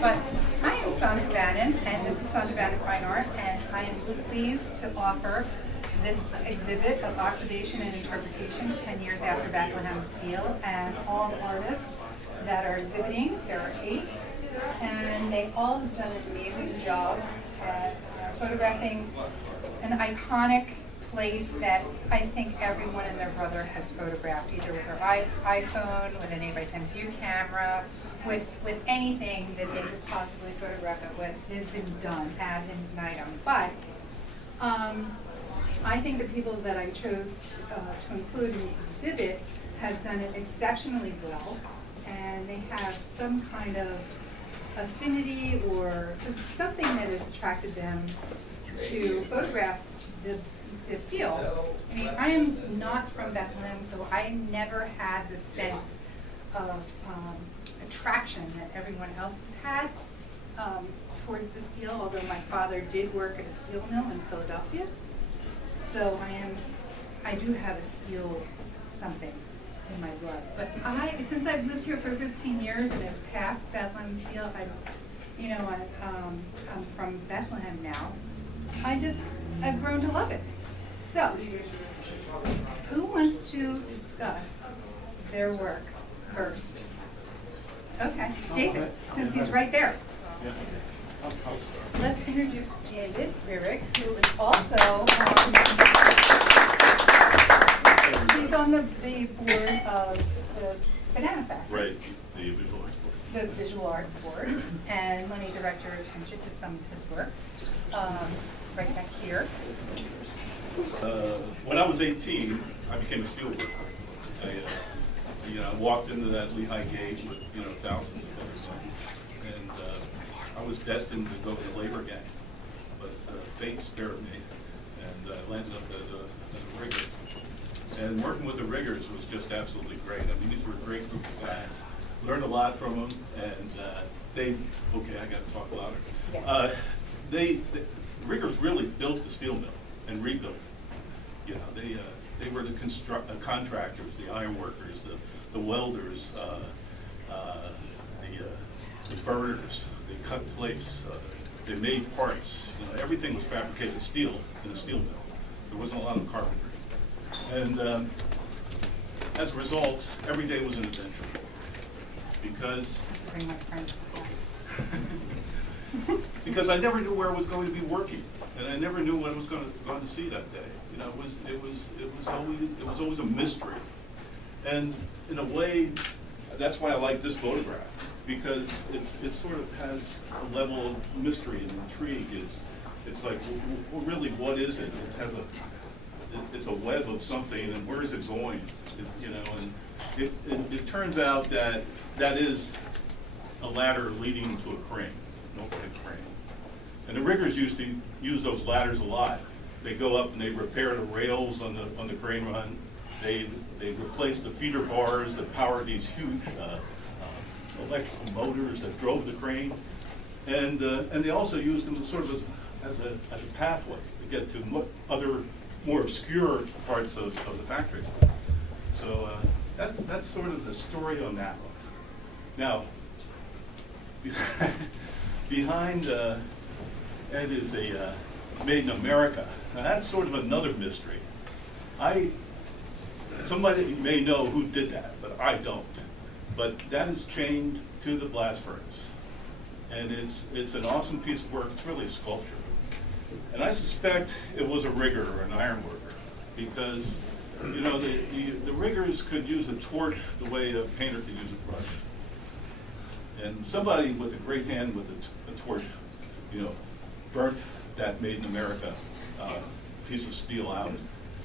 But I am Sandra Bannon, and this is Sandra Bannon Fine Art, and I am pleased to offer this exhibit of Oxidation and Interpretation 10 years after Bethlehem Steel, and all the artists that are exhibiting, there are 8, and they all have done an amazing job at photographing an iconic place that I think everyone and their brother has photographed, either with their iPhone, with an 8x10 view camera, with anything that they could possibly photograph it with has been done ad infinitum. But I think the people that I chose to include in the exhibit have done it exceptionally well, and they have some kind of affinity or something that has attracted them to photograph the steel. I mean, I am not from Bethlehem, so I never had the sense of attraction that everyone else has had towards the steel, although my father did work at a steel mill in Philadelphia. So I do have a steel something in my blood. But since I've lived here for 15 years and have passed Bethlehem Steel, I'm from Bethlehem now. I've grown to love it. So, who wants to discuss their work first? Okay, David, since he's right there. Let's introduce David Ririck, who is also, he's on the board of the Banana Factory. Right, the visual arts board. The visual arts board. And let me direct your attention to some of his work. Right back here. When I was 18, I became a steel worker. I walked into that Lehigh gate with thousands of others, and I was destined to go to the labor gang, but fate spared me, and I landed up as a rigger. And working with the riggers was just absolutely great. I mean, these were a great group of guys. Learned a lot from them, and I got to talk louder. Yeah. The riggers really built the steel mill and rebuilt it. They were the contractors, the iron workers, the welders, the burners. They cut plates. They made parts. Everything was fabricated steel in a steel mill. There wasn't a lot of carpentry, and as a result, every day was an adventure because. Bring my friend. Because I never knew where I was going to be working, and I never knew what I was going to see that day. It was always a mystery, and in a way, that's why I like this photograph, because it sort of has a level of mystery and intrigue. It's like, well, really, what is it? It's a web of something, and where is it going? And it turns out that is a ladder leading to a crane. Overhead crane. And the riggers used to use those ladders a lot. They go up and they repair the rails on the crane run. They replace the feeder bars that power these huge electrical motors that drove the crane. And they also used them sort of as a pathway to get to other more obscure parts of the factory. So that's sort of the story on that one. Now, behind Ed is a Made in America. Now that's sort of another mystery. Somebody may know who did that, but I don't. But that is chained to the blast furnace. And it's an awesome piece of work. It's really a sculpture. And I suspect it was a rigger or an iron worker, because the riggers could use a torch the way a painter could use a brush. And somebody with a great hand with a torch, burnt that Made in America piece of steel out,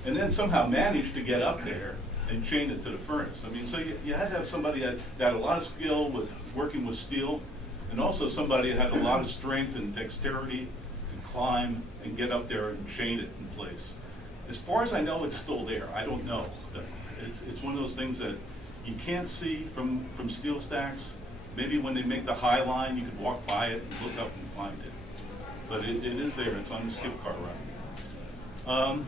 and then somehow managed to get up there and chain it to the furnace. I mean, so you had to have somebody that had a lot of skill with working with steel, and also somebody that had a lot of strength and dexterity to climb and get up there and chain it in place. As far as I know, it's still there. I don't know. It's one of those things that you can't see from steel stacks. Maybe when they make the high line, you could walk by it and look up and find it. But it is there. It's on the skip car run.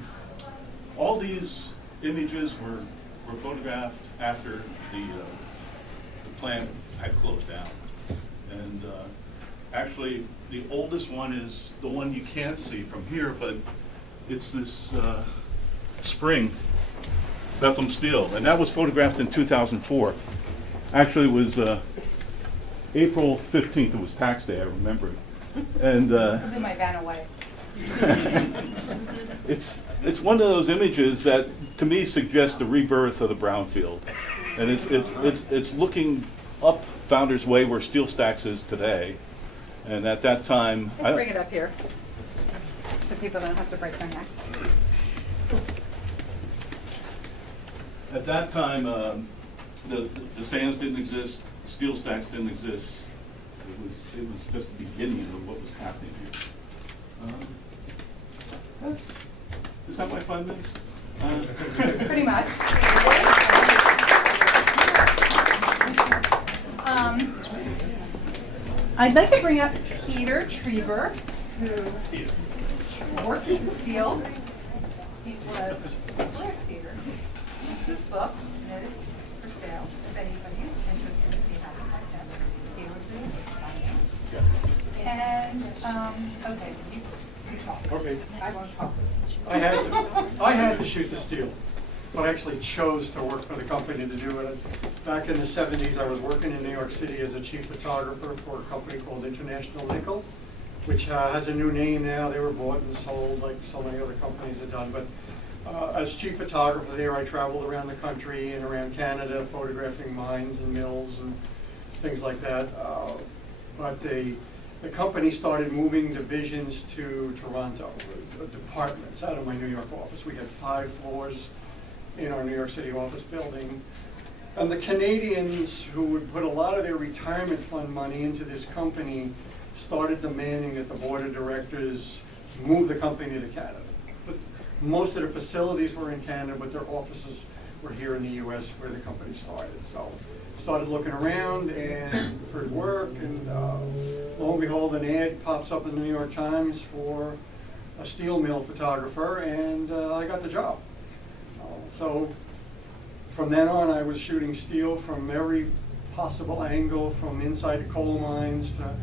All these images were photographed after the plant had closed down. And Actually, the oldest one is the one you can't see from here, but it's this spring, Bethlehem Steel, and that was photographed in 2004. Actually, it was April 15th. It was tax day, I remember it. And I was in my van away. it's one of those images that, to me, suggests the rebirth of the brownfield, and it's looking up Founder's Way where Steel Stacks is today, and at that time. Bring it up here, so people don't have to break their necks. At that time, the sands didn't exist, the steel stacks didn't exist. It was just the beginning of what was happening here. Is that my 5 minutes? Pretty much. I'd like to bring up Peter Treber, who worked with the steel. He was, where's Peter? This is his book, and it is for sale. If anybody is interested, if you haven't had that, Peter was doing it. And, okay, you talk. Okay. I won't talk. I had to shoot the steel, but actually chose to work for the company to do it. Back in the 70s, I was working in New York City as a chief photographer for a company called International Nickel, which has a new name now. They were bought and sold like so many other companies have done. But as chief photographer there, I traveled around the country and around Canada, photographing mines and mills and things like that. But the company started moving divisions to Toronto, departments out of my New York office. We had 5 floors in our New York City office building. And the Canadians, who would put a lot of their retirement fund money into this company, started demanding that the board of directors move the company to Canada. But most of the facilities were in Canada, but their offices were here in the US where the company started. So started looking around and for work, and lo and behold, an ad pops up in the New York Times for a steel mill photographer, and I got the job. So from then on, I was shooting steel from every possible angle, from inside the coal mines to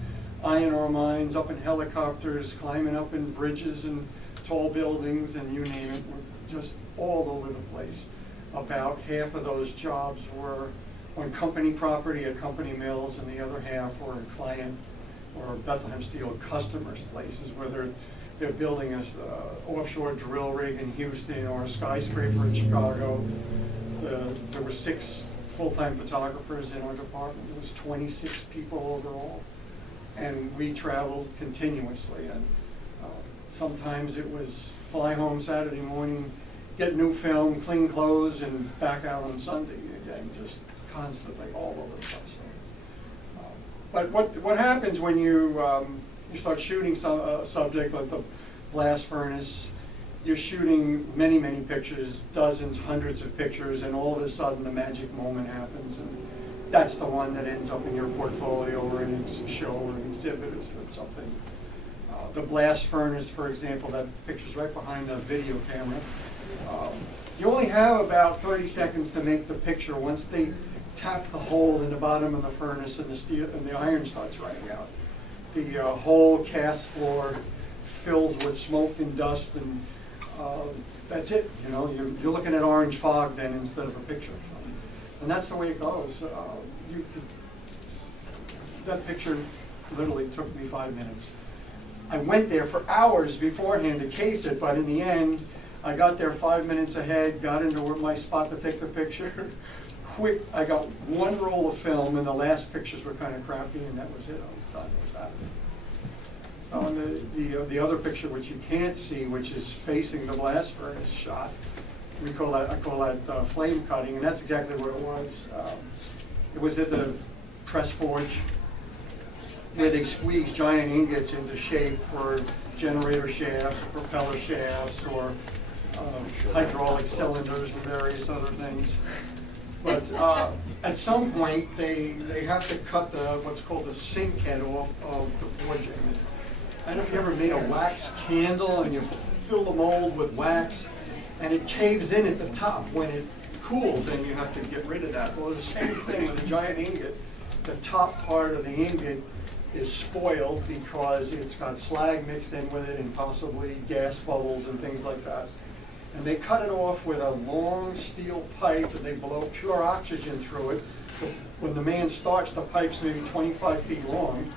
iron ore mines, up in helicopters, climbing up in bridges and tall buildings, and you name it. We're just all over the place. About half of those jobs were on company property at company mills, and the other half were in client or Bethlehem Steel customers' places, whether they're building an offshore drill rig in Houston or a skyscraper in Chicago. There were 6 full-time photographers in our department. There was 26 people overall, and we traveled continuously. And sometimes it was fly home Saturday morning, get new film, clean clothes, and back out on Sunday again, just constantly all over the place. But what happens when you start shooting a subject like the blast furnace? You're shooting many, many pictures, dozens, hundreds of pictures, and all of a sudden the magic moment happens, and that's the one that ends up in your portfolio or in a show or an exhibit or something. The blast furnace, for example, that picture's right behind the video camera. You only have about 30 seconds to make the picture. Once they tap the hole in the bottom of the furnace and the steel and the iron starts running out, the whole cast floor fills with smoke and dust, and that's it. You know, you're looking at orange fog then instead of a picture, and that's the way it goes. That picture literally took me 5 minutes. I went there for hours beforehand to case it, but in the end, I got there 5 minutes ahead, got into my spot to take the picture. Quick, I got 1 roll of film, and the last pictures were kind of crappy, and that was it. I was done. I was out of it. The other picture, which you can't see, which is facing the blast furnace shot, I call that flame cutting, and that's exactly what it was. It was at the press forge where they squeeze giant ingots into shape for generator shafts, propeller shafts, or hydraulic cylinders and various other things. But at some point, they have to cut what's called the sink head off of the forging. I don't know if you ever made a wax candle and you fill the mold with wax, and it caves in at the top when it cools, and you have to get rid of that. Well, it's the same thing with a giant ingot. The top part of the ingot is spoiled because it's got slag mixed in with it and possibly gas bubbles and things like that. And they cut it off with a long steel pipe and they blow pure oxygen through it. When the man starts, the pipe's maybe 25 feet long.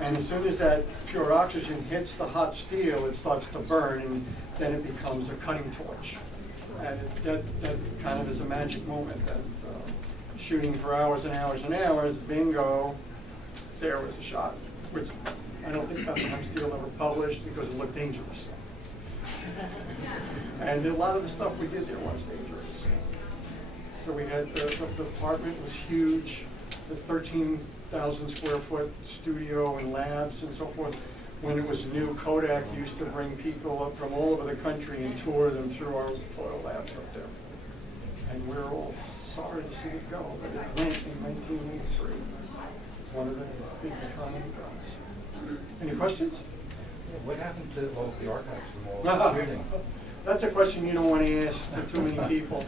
And as soon as that pure oxygen hits the hot steel, it starts to burn, and then it becomes a cutting torch. And that kind of is a magic moment. And shooting for hours and hours and hours, bingo, there was a shot, which I don't think Bethlehem Steel ever published because it looked dangerous. And a lot of the stuff we did there was dangerous. So we had, the apartment was huge, the 13,000 square foot studio and labs and so forth. When it was new, Kodak used to bring people up from all over the country and tour them through our photo labs up there. And we're all sorry to see it go, but it went in 1983. One of the big economy jobs. Any questions? What happened to all the archives from all the shooting? That's a question you don't want to ask to too many people.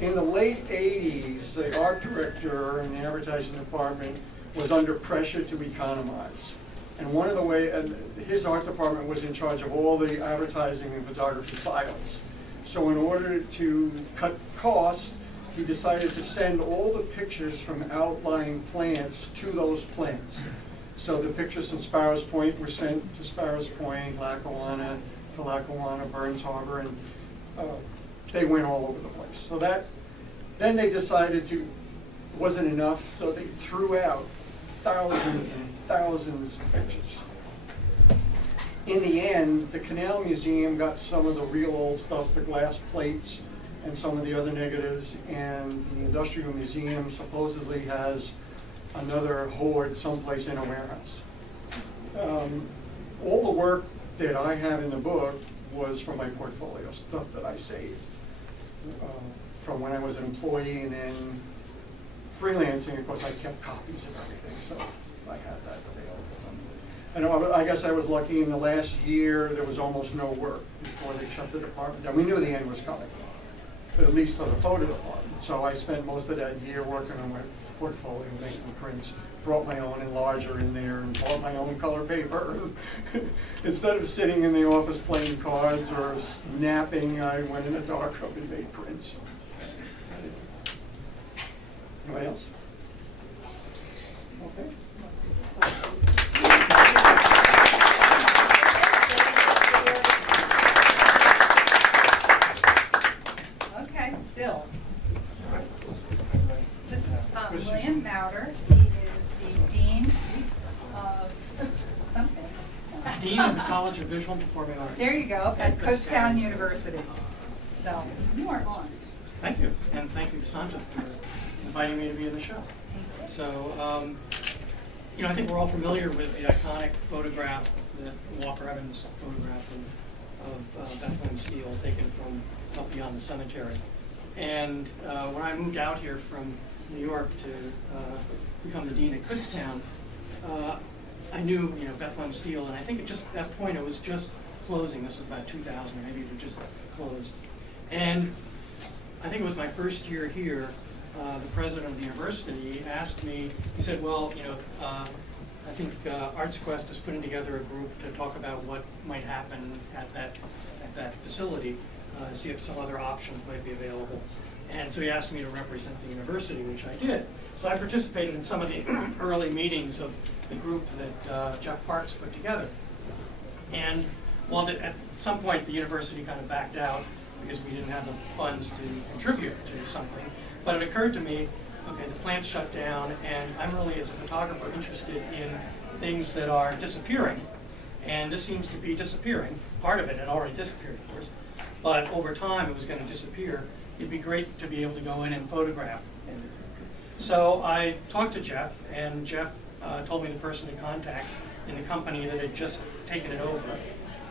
In the late 80s, the art director in the advertising department was under pressure to economize. And one of the ways, and his art department was in charge of all the advertising and photography files. So in order to cut costs, he decided to send all the pictures from outlying plants to those plants. So the pictures from Sparrows Point were sent to Sparrows Point, Lackawanna to Lackawanna, Burns Harbor, and they went all over the place. So then they decided wasn't enough, so they threw out thousands and thousands of pictures. In the end, the Canal Museum got some of the real old stuff, the glass plates, and some of the other negatives, and the Industrial Museum supposedly has another hoard someplace in a warehouse. All the work that I have in the book was from my portfolio, stuff that I saved from when I was an employee, and then freelancing. Of course, I kept copies of everything, so I had that available. I guess I was lucky. In the last year, there was almost no work before they shut the department down. We knew the end was coming, but at least for the photo department. So I spent most of that year working on my portfolio, making prints, brought my own enlarger in there, and bought my own color paper. Instead of sitting in the office playing cards or napping, I went in a dark room and made prints. Anybody else? Okay. Okay, Bill. This is William Mauder. He is the Dean of something. Dean of the College of Visual and Performing Arts. There you go, at Kutztown University. So, you are on. Thank you, and thank you to Santa for inviting me to be in the show. So, I think we're all familiar with the iconic photograph, that Walker Evans photograph of Bethlehem Steel taken from up beyond the cemetery. And when I moved out here from New York to become the dean at Kutztown, I knew Bethlehem Steel, and I think at that point it was just closing. This was about 2000, or maybe it had just closed. And I think it was my first year here. The president of the university asked me, he said, well, I think Arts Quest is putting together a group to talk about what might happen at that facility, see if some other options might be available. And so he asked me to represent the university, which I did. So I participated in some of the early meetings of the group that Jeff Parks put together. And while at some point the university kind of backed out because we didn't have the funds to contribute to something, but it occurred to me, okay, the plant's shut down, and I'm really, as a photographer, interested in things that are disappearing. And this seems to be disappearing. Part of it had already disappeared, of course, but over time it was going to disappear. It'd be great to be able to go in and photograph. So I talked to Jeff, and Jeff told me the person to contact in the company that had just taken it over.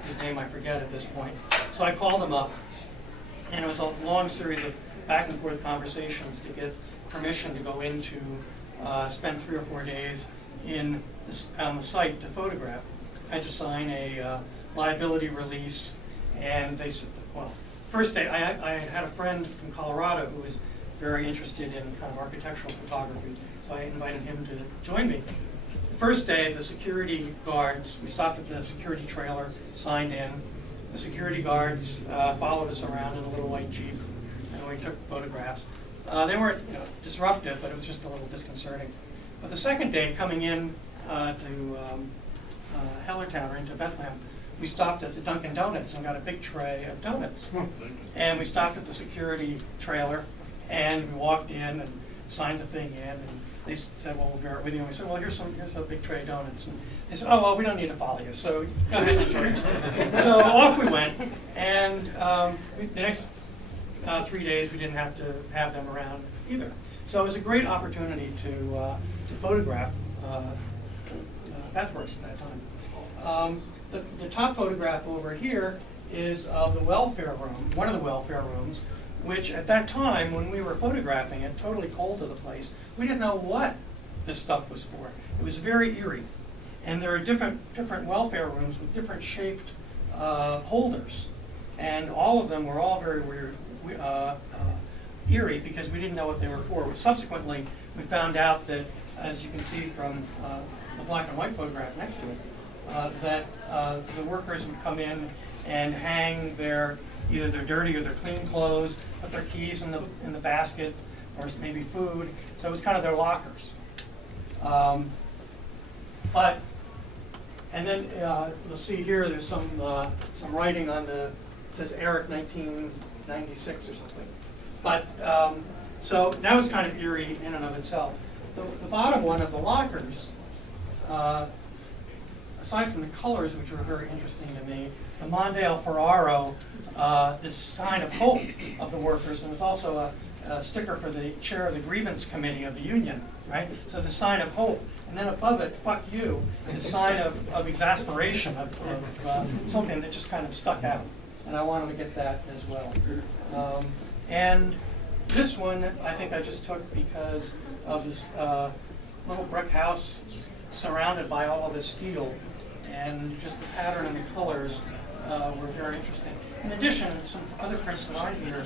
His name I forget at this point. So I called him up, and it was a long series of back and forth conversations to get permission to go into, spend 3 or 4 days on the site to photograph. I had to sign a liability release, and they said, well, first day, I had a friend from Colorado who was very interested in kind of architectural photography. So so I invited him to join me. The first day, the security guards, we stopped at the security trailer, signed in. The security guards followed us around in a little white Jeep, and we took photographs. They weren't disruptive, but it was just a little disconcerting. But the second day, coming in to Hellertown or into Bethlehem, we stopped at the Dunkin' Donuts and got a big tray of donuts. And we stopped at the security trailer, and we walked in and signed the thing in, and they said, well, we'll be right with you. And we said, well, here's a big tray of donuts. And they said, oh, well, we don't need to follow you, so go ahead and enjoy yourself. So off we went, and the next 3 days we didn't have to have them around either. So it was a great opportunity to photograph Bethworks at that time. The top photograph over here is of the welfare room, one of the welfare rooms, which at that time, when we were photographing it, totally cold to the place, we didn't know what this stuff was for. It was very eerie. And there are different welfare rooms with different shaped holders. And all of them were all very weird, eerie, because we didn't know what they were for. Subsequently, we found out that, as you can see from the black and white photograph next to it, that the workers would come in and hang either their dirty or their clean clothes, put their keys in the basket, or maybe food. So it was kind of their lockers. And then you'll see here there's some writing on it says Eric 1996 or something. But so that was kind of eerie in and of itself. The bottom one of the lockers, aside from the colors, which were very interesting to me, the Mondale Ferraro, this sign of hope of the workers, and there's also a sticker for the chair of the grievance committee of the union, right? So the sign of hope. And then above it, fuck you, is a sign of exasperation, of something that just kind of stuck out. And I wanted to get that as well. And this one, I think I just took because of this little brick house surrounded by all of this steel. And just the pattern and the colors were very interesting. In addition, some other prints that aren't here,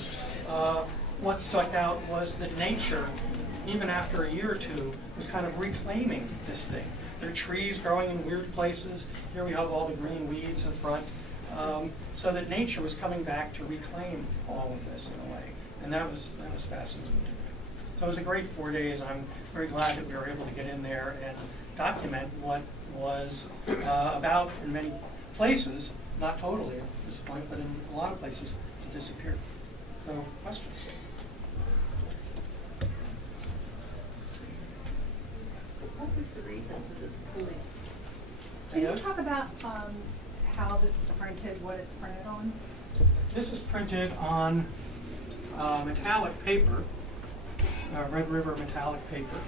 what stuck out was that nature, even after a year or two, was kind of reclaiming this thing. There are trees growing in weird places. Here we have all the green weeds in front. So that nature was coming back to reclaim all of this in a way. And that was fascinating. So it was a great 4 days. I'm very glad that we were able to get in there and document what was about in many places, not totally at this point, but in a lot of places, to disappear. So, questions? What was the reason for this police? Can you talk about how this is printed, what it's printed on? This is printed on metallic paper, Red River metallic paper.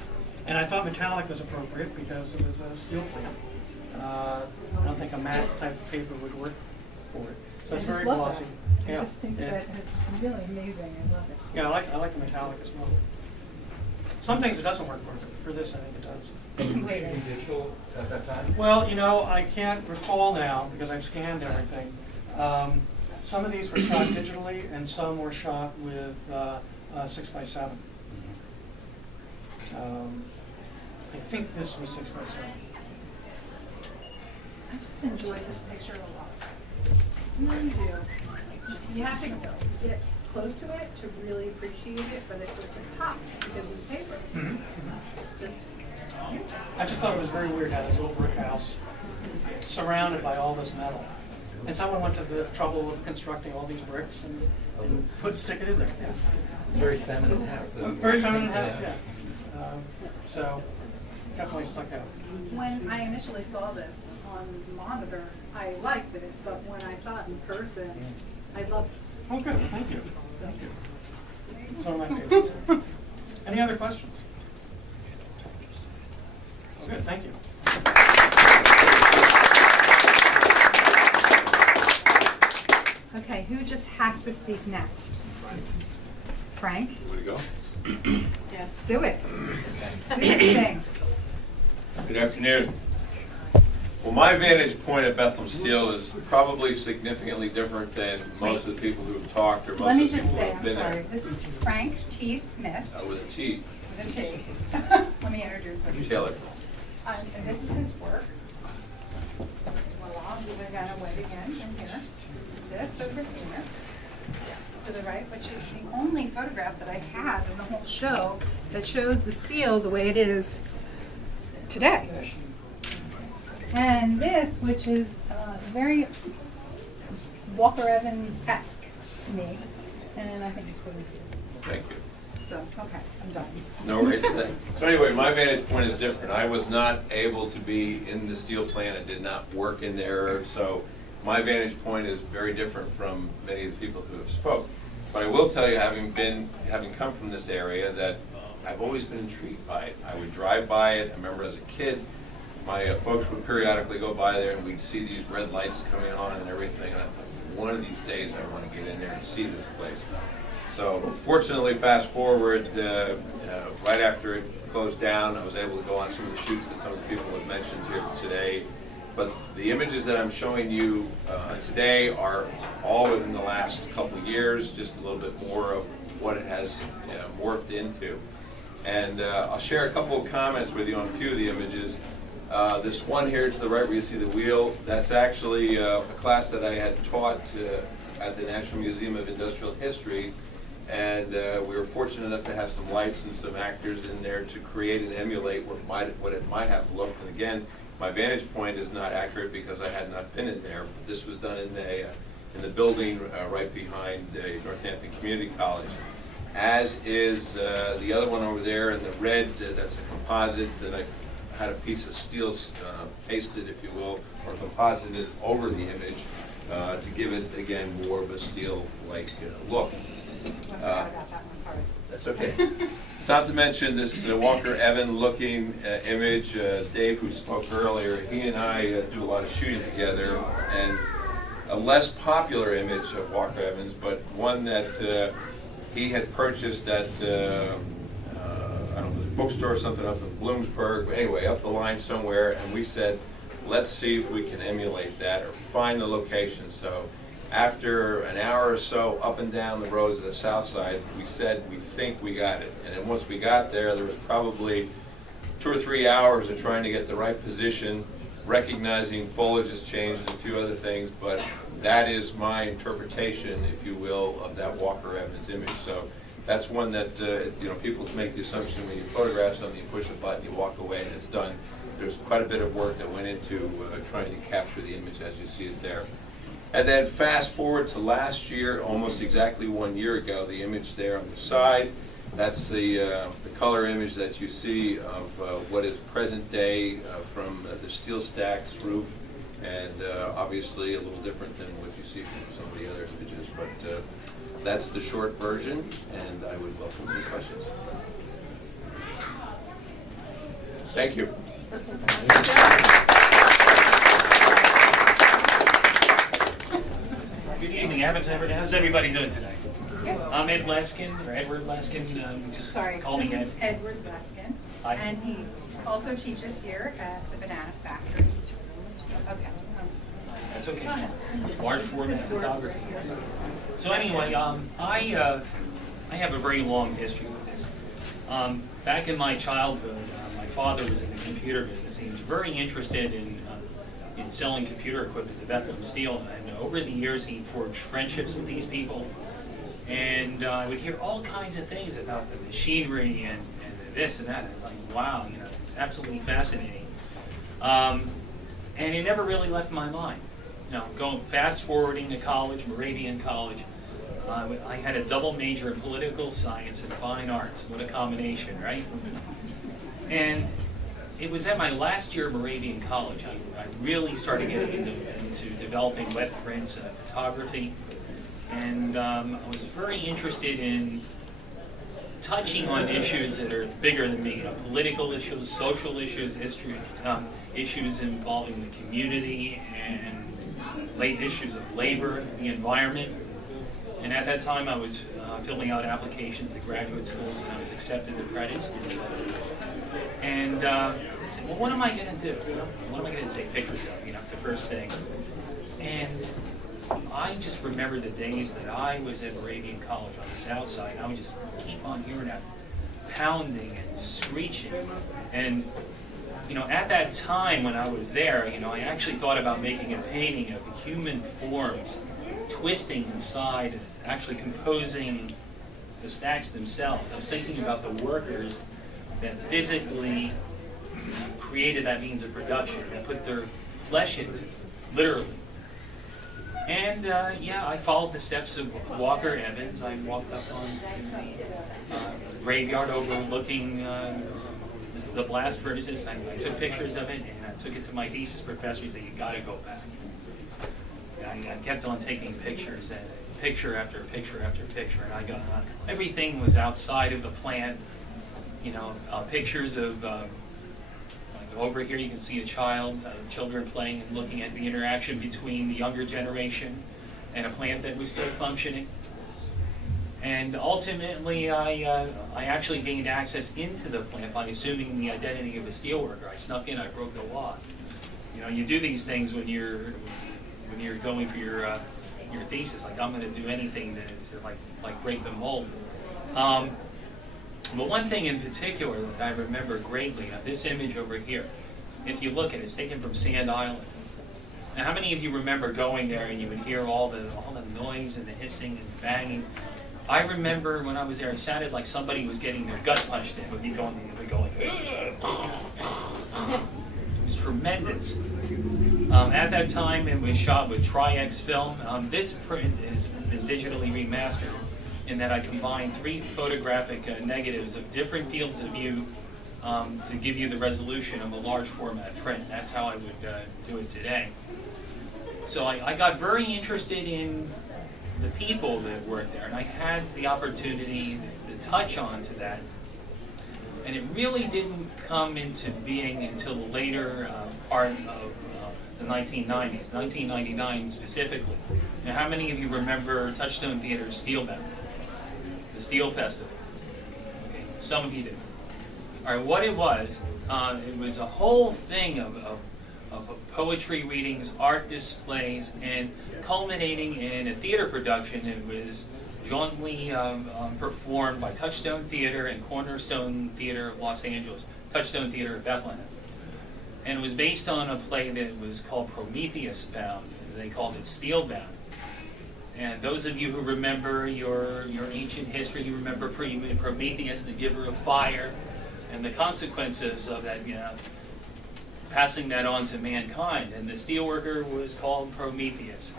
And I thought metallic was appropriate because it was a steel plant. I don't think a matte type of paper would work for it. So it's very glossy. I just think that it's really amazing. I love it. Yeah, I like the metallic as well. Some things it doesn't work for, but for this I think it does. Were you shooting digital at that time? Well, I can't recall now because I've scanned everything. Some of these were shot digitally and some were shot with 6x7. I think this was 6x7. I just enjoy this picture a lot. You really do. You have to get close to it to really appreciate it, but it pops because of the paper. Just, I just thought it was very weird how this little brick house surrounded by all this metal. And someone went to the trouble of constructing all these bricks and stick it in there. Yeah. Very feminine house. Very feminine house, yeah. So definitely stuck out. when I initially saw this on the monitor, I liked it, but when I saw it in person, I loved it. Oh, good, thank you. Thank you. It's one of my favorites. Any other questions? Oh, good, thank you. Okay, who just has to speak next? Frank? Way to go. Yes. Do it. Do this thing. Good afternoon. Well, my vantage point at Bethlehem Steel is probably significantly different than most of the people who have talked or most Let me of the just people who say, have I'm been sorry, there. this is Frank T. Smith. With a T. the shade. Let me introduce him. Taylor. And this is his work. Voila, we're gonna wait again in here. This over here, to the right, which is the only photograph that I have in the whole show that shows the steel the way it is today. And this, which is very Walker Evans-esque to me, and I think it's really cute. Thank you. So, okay, I'm done. No worries. So anyway, my vantage point is different. I was not able to be in the steel plant. I did not work in there. So my vantage point is very different from many of the people who have spoke. But I will tell you, having come from this area, that I've always been intrigued by it. I would drive by it. I remember as a kid, my folks would periodically go by there and we'd see these red lights coming on and everything. And I thought, one of these days I want to get in there and see this place. So fortunately, fast forward, right after it closed down, I was able to go on some of the shoots that some of the people have mentioned here today. But the images that I'm showing you today are all within the last couple of years, just a little bit more of what it has morphed into. And I'll share a couple of comments with you on a few of the images. This one here to the right where you see the wheel, that's actually a class that I had taught at the National Museum of Industrial History. And we were fortunate enough to have some lights and some actors in there to create and emulate what it might have looked. And again, my vantage point is not accurate because I had not been in there. But this was done in the building right behind Northampton Community College. As is the other one over there in the red, that's a composite that I had a piece of steel pasted, if you will, or composited over the image to give it, again, more of a steel-like look. I forgot about that one, sorry. That's okay. It's not to mention this Walker Evan looking image. Dave, who spoke earlier, he and I do a lot of shooting together, and a less popular image of Walker Evans, but one that he had purchased at I don't know, the bookstore or something up in Bloomsburg, anyway, up the line somewhere, and we said, let's see if we can emulate that or find the location. So after an hour or so up and down the roads of the south side, we said we think we got it. And then once we got there, there was probably 2 or 3 hours of trying to get the right position, recognizing foliage has changed and a few other things, but that is my interpretation, if you will, of that Walker Evans image. So that's one that people make the assumption when you photograph something, you push a button, you walk away, and it's done. There's quite a bit of work that went into trying to capture the image as you see it there. And then fast forward to last year, almost exactly 1 year ago, the image there on the side, that's the color image that you see of what is present day from the steel stacks roof, and obviously a little different than what you see from some of the other images. But that's the short version, and I would welcome any questions. Thank you. Good evening. How's everybody doing today? I'm Ed Laskin, or Edward Laskin. Just Sorry, call me this Ed. is Edward Laskin, Hi. and he also teaches here at the Banana Factory. Okay. That's okay. Go ahead. Large This is format his work photography. right here. So anyway, I have a very long history with this. Back in my childhood, my father was in the computer business. He was very interested in selling computer equipment to Bethlehem Steel, and over the years he forged friendships with these people, and I would hear all kinds of things about the machinery and this and that. And I was like, wow, it's absolutely fascinating. And it never really left my mind. Going fast forwarding to college, Moravian College, I had a double major in political science and fine arts. What a combination, right? And it was at my last year of Moravian College I really started getting into developing wet prints, photography, and I was very interested in touching on issues that are bigger than me, political issues, social issues, history, issues involving the community, and late issues of labor, the environment. And at that time I was filling out applications at graduate schools, and I was accepted to Pratt Institute. And I said, well, what am I going to do? What am I going to take pictures of? It's the first thing. And I just remember the days that I was at Moravian College on the south side. I would just keep on hearing that pounding and screeching. And you know, at that time when I was there, you know, I actually thought about making a painting of human forms twisting inside and actually composing the stacks themselves. I was thinking about the workers that physically created that means of production, that put their flesh into it, literally. And yeah, I followed the steps of Walker Evans. I walked up on the graveyard overlooking the blast furnaces. I took pictures of it, and I took it to my thesis professor. He said, "You got to go back." I kept on taking pictures, and picture after picture after picture, and I got everything was outside of the plant. You know, pictures of like over here you can see a child, children playing and looking at the interaction between the younger generation and a plant that was still functioning. And ultimately, I actually gained access into the plant by assuming the identity of a steelworker. I snuck in, I broke the law. You know, you do these things when you're going for your thesis. Like, I'm going to do anything to like break the mold. But one thing in particular that I remember greatly, this image over here, if you look at it, it's taken from Sand Island. Now, how many of you remember going there and you would hear all the noise and the hissing and the banging? I remember when I was there, it sounded like somebody was getting their gut punched in. It would be going. It was tremendous. At that time, it was shot with Tri-X film. This print has been digitally remastered in that I combined 3 photographic negatives of different fields of view to give you the resolution of a large format print. That's how I would do it today. So I got very interested in the people that worked there, and I had the opportunity to touch on to that. And it really didn't come into being until the later part of the 1990s, 1999 specifically. Now, how many of you remember Touchstone Theater's Steelbound, the Steel Festival? Okay, some of you do. All right, what it was a whole thing of poetry readings, art displays, and culminating in a theater production. It was jointly performed by Touchstone Theater and Cornerstone Theater of Los Angeles, Touchstone Theater of Bethlehem. And it was based on a play that was called Prometheus Bound. They called it Steel Bound. And those of you who remember your ancient history, you remember Prometheus, the giver of fire, and the consequences of that, you know, passing that on to mankind. And the steelworker was called Prometheus.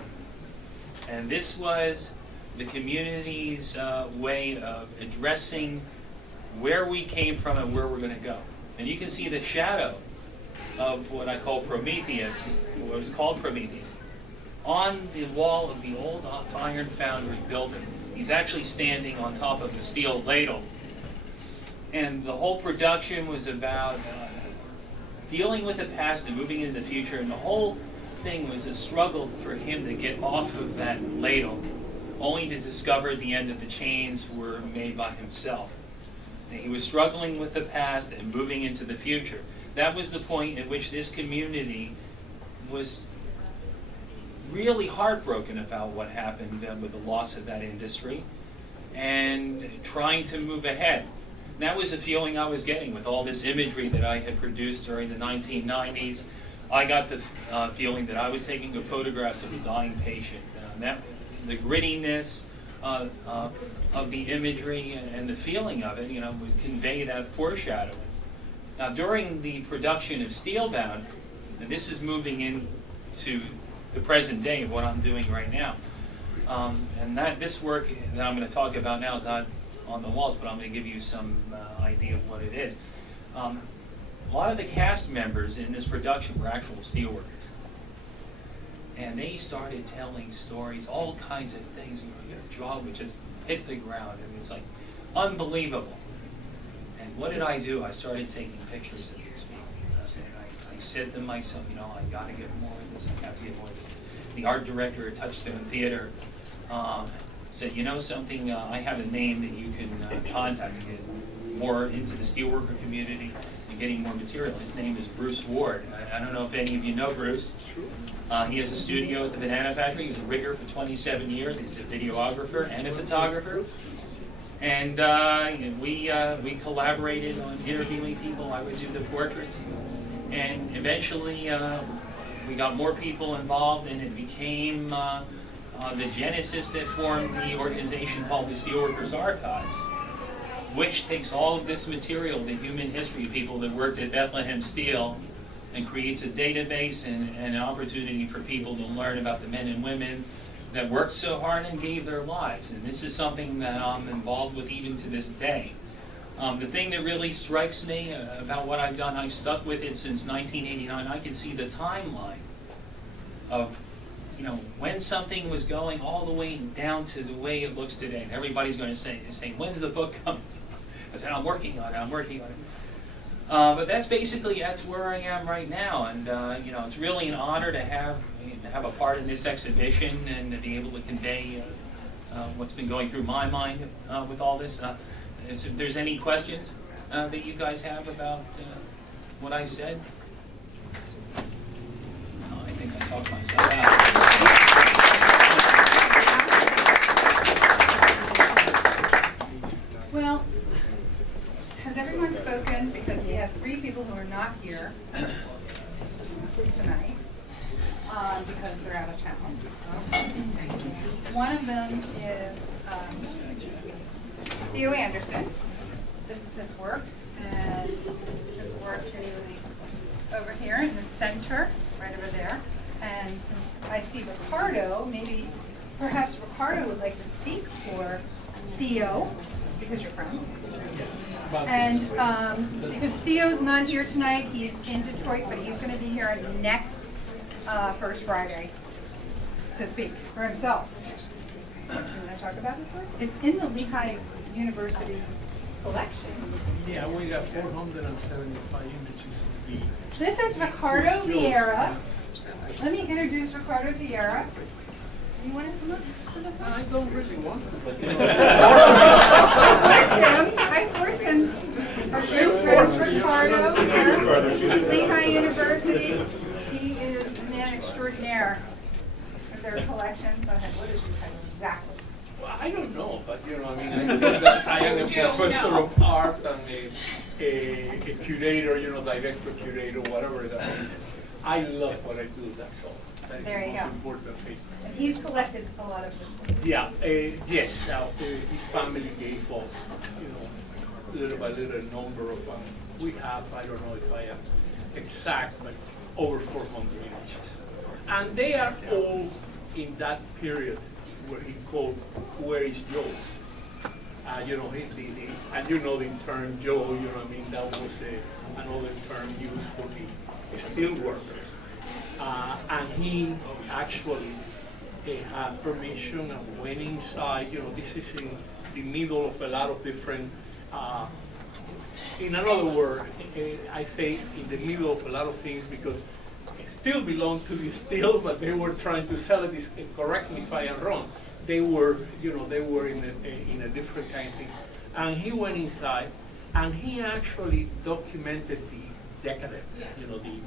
And this was the community's way of addressing where we came from and where we're going to go. And you can see the shadow of what I call Prometheus, what was called Prometheus, on the wall of the old iron foundry building. He's actually standing on top of the steel ladle. And the whole production was about dealing with the past and moving into the future, and the whole thing was a struggle for him to get off of that ladle, only to discover at the end that the chains were made by himself. And he was struggling with the past and moving into the future. That was the point at which this community was really heartbroken about what happened with the loss of that industry and trying to move ahead. And that was the feeling I was getting with all this imagery that I had produced during the 1990s. I got the feeling that I was taking photographs of a dying patient. The grittiness of the imagery and the feeling of it, you know, would convey that foreshadowing. Now, during the production of Steelbound, and this is moving into the present day of what I'm doing right now, and this work that I'm going to talk about now is not on the walls, but I'm going to give you some idea of what it is. A lot of the cast members in this production were actual steelworkers. And they started telling stories, all kinds of things. Your jaw would just hit the ground. It was like unbelievable. And what did I do? I started taking pictures of these people. And I said to myself, you know, I got to get more of this. I have to get more of this. The art director at Touchstone Theater said, you know something, I have a name that you can contact to get more into the steelworker community and getting more material. His name is Bruce Ward. I don't know if any of you know Bruce. He has a studio at the Banana Factory. He was a rigger for 27 years. He's a videographer and a photographer. And we collaborated on interviewing people. I would do the portraits, and eventually we got more people involved, and it became the genesis that formed the organization called the Steelworkers Archives, which takes all of this material, the human history of people that worked at Bethlehem Steel, and creates a database and an opportunity for people to learn about the men and women that worked so hard and gave their lives. And this is something that I'm involved with even to this day. The thing that really strikes me about what I've done, I've stuck with it since 1989. I can see the timeline of, you know, when something was going all the way down to the way it looks today. And everybody's going to say, when's the book coming? I said, I'm working on it. But that's where I am right now. And you know, it's really an honor to have a part in this exhibition and to be able to convey what's been going through my mind with all this. If there's any questions that you guys have about what I said. I think I talked myself out. Well, has everyone spoken? Because we have 3 people who are not here tonight because they're out of town. One of them is Theo Anderson. This is his work, and his work is over here in the center, right over there. And since I see Ricardo, perhaps Ricardo would like to speak for Theo, because you're friends. And because Theo's not here tonight, he's in Detroit, but he's going to be here next First Friday to speak for himself. Do you want to talk about his work? It's in the Lehigh University collection. Yeah, we got 475 images of the... This is Ricardo Vieira. Let me introduce Ricardo Vieira. You want to come up to the front? I don't really want to, but... I force him. Our good friend Ricardo here, Lehigh University. He is a man extraordinaire of their collection. Go ahead, what is your title exactly? Well, I don't know, but you know, I mean, I think that I am a professor of art and a curator, you know, director, curator, whatever that is. I love what I do, that's all. That is There you the most go. important thing. And he's collected a lot of this. Yeah, yes, now his family gave us, you know, little by little number of, we have, I don't know if I am exact, but over 400 images. And they are all in that period where he called, "Where is Joe?" You know, and you know the term Joe, you know what I mean, that was another term used for the steel workers. And he actually had permission and went inside, you know, this is in the middle of a lot of different, in another word, I say in the middle of a lot of things because it still belonged to the steel, but they were trying to sell it, correct me if I am wrong. They were, you know, they were in a different kind of thing. And he went inside and he actually documented the decadence, you know, the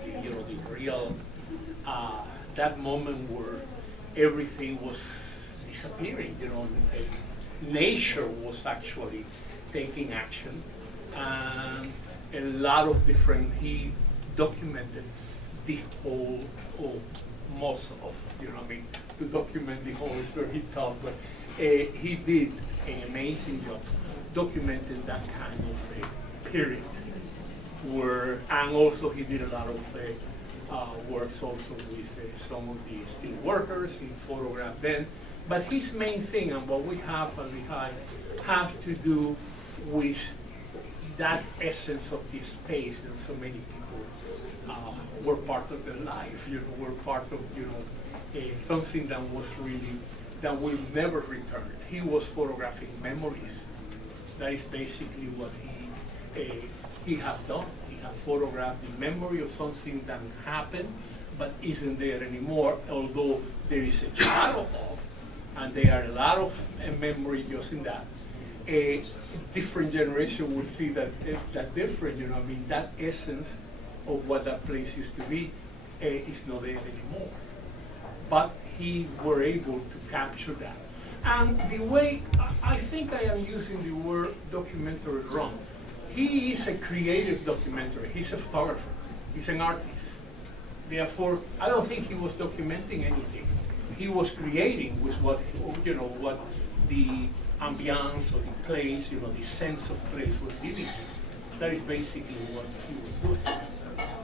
real, that moment where everything was disappearing, you know, nature was actually taking action, and a lot of different, he documented the whole, most of, you know what I mean, to document the whole story he told, but he did an amazing job documenting that kind of a period where, and also he did a lot of works also with some of the steel workers, he photographed them. But his main thing and what we have at Lehigh have to do with that essence of the space, and so many people were part of their life, you know, were part of, you know, something that was really, that will never return. He was photographing memories. That is basically what he has done. He has photographed the memory of something that happened, but isn't there anymore, although there is a shadow of, and there are a lot of memory just in that. A different generation would see that different, you know, I mean, that essence of what that place used to be is not there anymore. But he were able to capture that. And the way, I think I am using the word documentary wrong. He is a creative documentary. He's a photographer. He's an artist. Therefore, I don't think he was documenting anything. He was creating with what, what the ambiance or the place, the sense of place was giving him. That is basically what he was doing.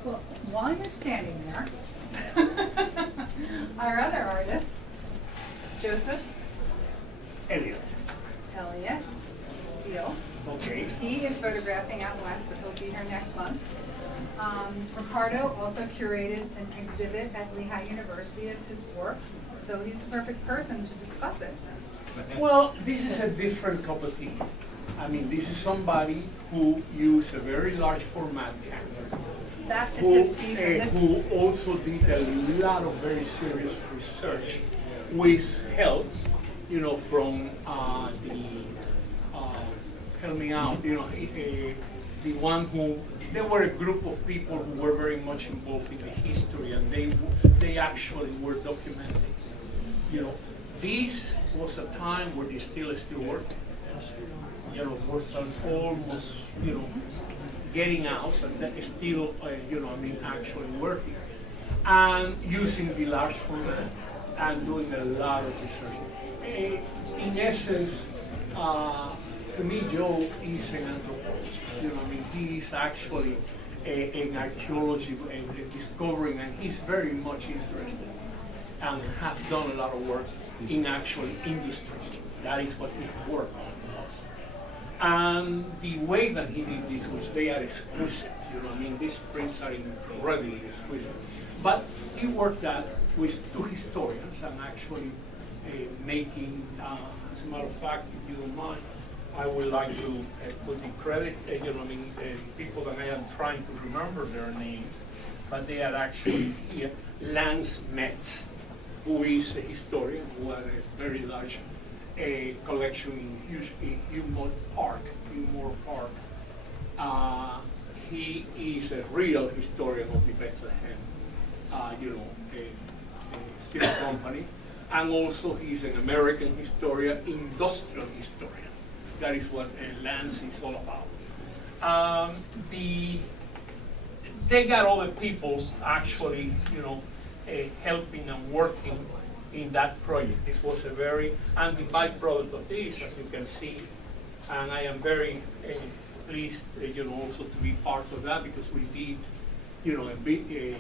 Well, while you're standing there, our other artists, Joseph Elliot. Steel. Okay. He is photographing out west, but he'll be here next month. Ricardo also curated an exhibit at Lehigh University of his work, so he's the perfect person to discuss it. Well, this is a different cup of tea. I mean, this is somebody who used a very large format camera, That is his piece. And this who also did a lot of very serious research with help, from help me out, the one who, there were a group of people who were very much involved in the history, and they actually were documenting. This was a time where the steel is still working. Was almost, getting out, but that is still, actually working. And using the large format and doing a lot of research. In essence, to me, Joe is an anthropologist. He is actually an archaeology and discovering, and he's very much interested and has done a lot of work in actual industry. That is what he worked on. And the way that he did this was they are exquisite. These prints are incredibly exquisite. But he worked that with two historians and actually making, as a matter of fact, if you don't mind, I would like to put the credit, people that I am trying to remember their names, but they are actually here. Lance Metz, who is a historian who had a very large collection in Humor Park. He is a real historian of the Bethlehem, steel company, and also he's an American historian, industrial historian. That is what Lance is all about. They got other people actually, helping and working in that project. This was a and the byproduct of this, as you can see, and I am very pleased, also to be part of that, because we did, a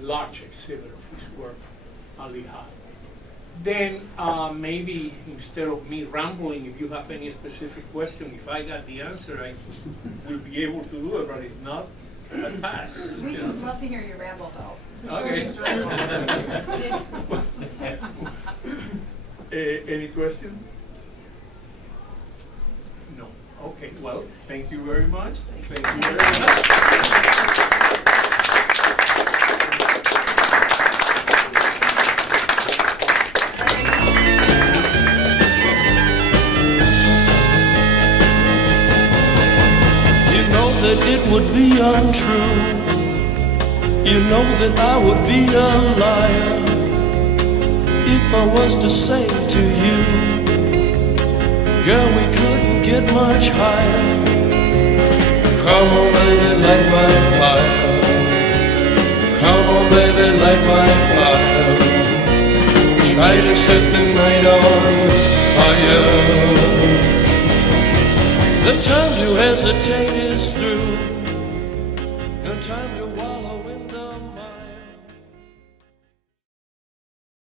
large exhibit of his work at Lehigh. Then maybe instead of me rambling, if you have any specific question, if I got the answer, I will be able to do it, but if not, I pass. We just love to hear you ramble, though. It's Okay. very enjoyable. Any question? No. Okay, well, thank you very much. Thank you very much. That it would be untrue. You know that I would be a liar if I was to say to you, girl, we couldn't get much higher. Come on, baby, light my fire. Come on, baby, light my fire. Try to set the night on fire. The time to hesitate is through.